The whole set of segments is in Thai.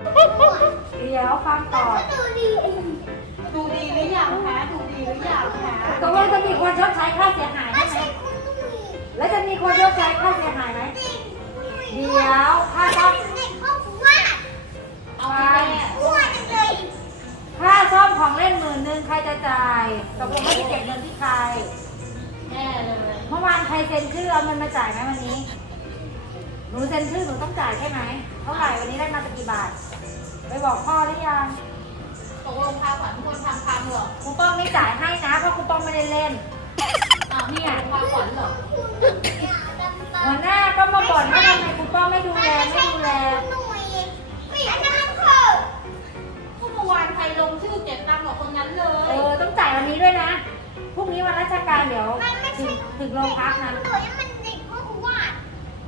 ยวฟังก่อน ดูดีดูดีหรือยังคะดูดีหรือยังคะตกลงจะมีคนชดใช้ค่าเสียหายไม่ไหมใช่คุณหนุ่ยแล้วจะมีคนชดใช้ค่าเสียหายไหมเด็กหนุ่ยเดี๋ยวค่าซ่อมเด็กพ่อว่าเอาไปแม่อ้วนจังเลยค่าซ่อมของเล่นหมื่นหนึ่งใครจะจ่ายตกลงว่าจะเก็บเงินที่ใครแน่เลยเมื่อวานใครเซ็นชื่อเอาเงินมาจ่ายไหมวันนี้ หนูเซ็นชื่อหนูต้องจ่ายใช่ไหมเท่าไหร่วันนี้ได้มาสักกี่บาท ไปบอกพ่อหรือยังตกลงพาขวัญทุกคนทำพังเหรอครูป้องไม่จ่ายให้นะเพราะครูป้องไม่ได้เล่นอ้าวนี่ไงพาขวัญเหรออย่าดำตาหัวหน้าก็มาบ่นว่าทำไมครูป้องไม่ดูแลไม่ดูแลหนุ่ยไม่อันนั้นมันคือก็เมื่อวานใครลงชื่อเก็บตังค์กับคนนั้นเลเอยอต้องจ่ายวันนี้ด้วยนะ พรุ่งนี้วันราชการเดี๋ยวมันไม่ถึใช่งถึงโรงพักนะ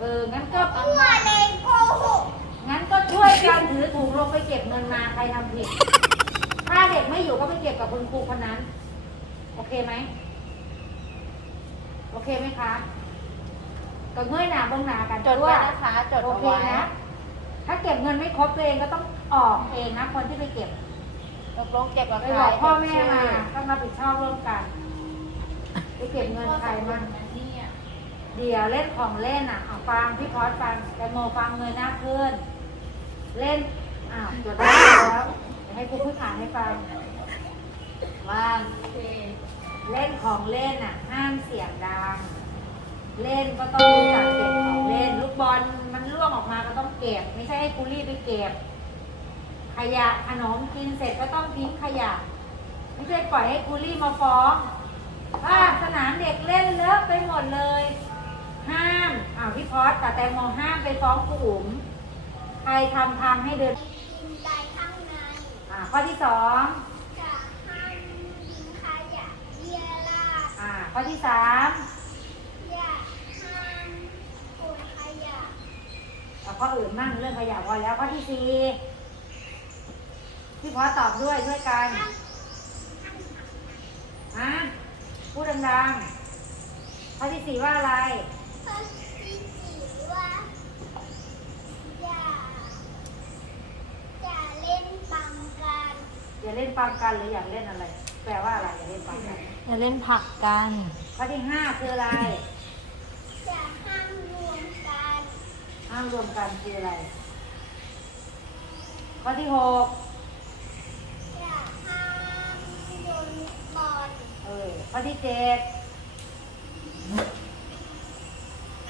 เออ งั้นก็อ้วนเลยโกหกงั้นก็ช่วยกันถือถุงลงไปเก็บเงินมาใครทำผิด ถ้าเด็กไม่อยู่ก็ไปเก็บกับคุณครูคนนั้น โอเคไหม โอเคไหมคะก็เงื่อยหนาเบงหนากันจดไว้นะคะจดโอเอาเคไว้นะ ถ้าเก็บเงินไม่ครบตัวเองก็ต้องออกเองนะคนที่ไปเก็บ ตกลงเก็บกับไปใครบอกพ่อแม่มาต้องรับผิดชอบร่วมกัน ไปเก็บเงินใครมั่งเนี่ย เดี๋ยวเล่นของเล่นอะเอาฟังพี่พอสฟังแตงโมฟังเงยหน้าขึ้น เล่นอ้าวจดได้แล้วเดี๋ยวให้ครูพูดอ่านให้ฟังว่าเล่นของเล่นอะ ห้ามเสียงดัง เล่นก็ต้องรู้จักเก็บของเล่น ลูกบอลมันร่วงออกมาก็ต้องเก็บ ไม่ใช่ให้กูรีบไปเก็บ ขยะขนมกินเสร็จก็ต้องทิ้งขยะ ไม่ใช่ปล่อยให้กูรีบมาฟ้องว่าสนามเด็กเล่นเลอะไปหมดเลย ห้ามอ้าวพี่พอสกับแตงโมห้ามไปฟ้องครูอุ๋มใครทำทางให้เดินกินได้ข้างในอ่าข้อที่สองจะห้ามกินขยะเยี่ยราดอ่าข้อที่สามอย่าห้ามขนขยะเอาข้ออื่นมั่งเรื่องขยะพอแล้วข้อที่สี่พี่พอสตอบด้วยช่วยกันฮะพูดดังๆข้อที่สี่ว่าอะไรข้ อที่สี่ว่าอย่าอย่าเล่นปังกันอย่าเล่นปังกันหรืออยากเล่นอะไร แปลว่าอะไรอย่าเล่นปังกันอย่าเล่นผักกัน ข้อที่ห้าคืออะไรอย่าห้ามรวมกันห้ามรวมกันคืออะไร ข้อที่หกอย่าห้ามโยนบอลเออข้อที่เจ็ด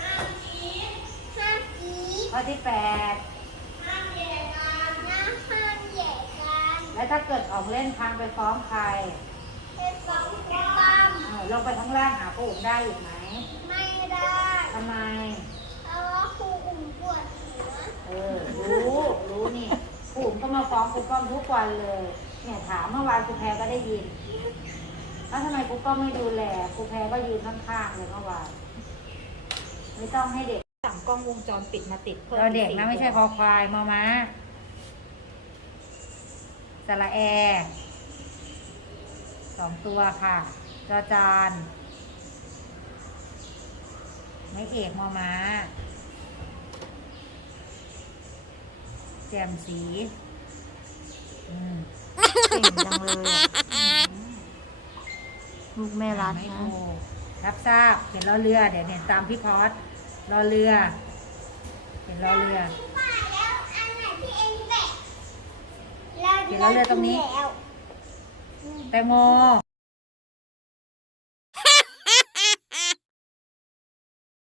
ห้ามกีดห้ามกีด ข้ อที่แปดห้ามแย่กันนะห้ามแย่กันแล้วถ้าเกิดของเล่นพังไปฟ้องใครเป็นสองความเออลงไปข้างล่างหาผู้อุ่มได้อีกไหมไม่ได้ทำไมเพราะว่าครูอุ่มปวดหัวเออรู้รู้นี่ผู้อุ่มก็มาฟ้องครูป้อมทุกวันเลย เนี่ยถามเมื่อวานครูแพรก็ได้ยินแล้วทำไมครูป้อมไม่ดูแลครูแพรก็ยืนข้างๆเลยเมื่อวานไม่ต้องให้เด็ก สั่งกล้องวงจรปิดมาติดเพิ่มเราเด็กนะไม่ใช่คอควายมอม้าสระแอสองตัวค่ะ จอจานไม่เอกมอม้าแจ่มสีอืมเก่งจังเลยอะลูกแม่รัดไม่นะโทรรับทราบเห็นล้อเรือ เดี๋ยวเห็นตามพี่พอส ล้อเรือเห็นล้อเรือที่ฝ่ายแล้วอันไหนที่เองแบะเดี๋ยวเราเลือกตรงนี้แล้วแตงโม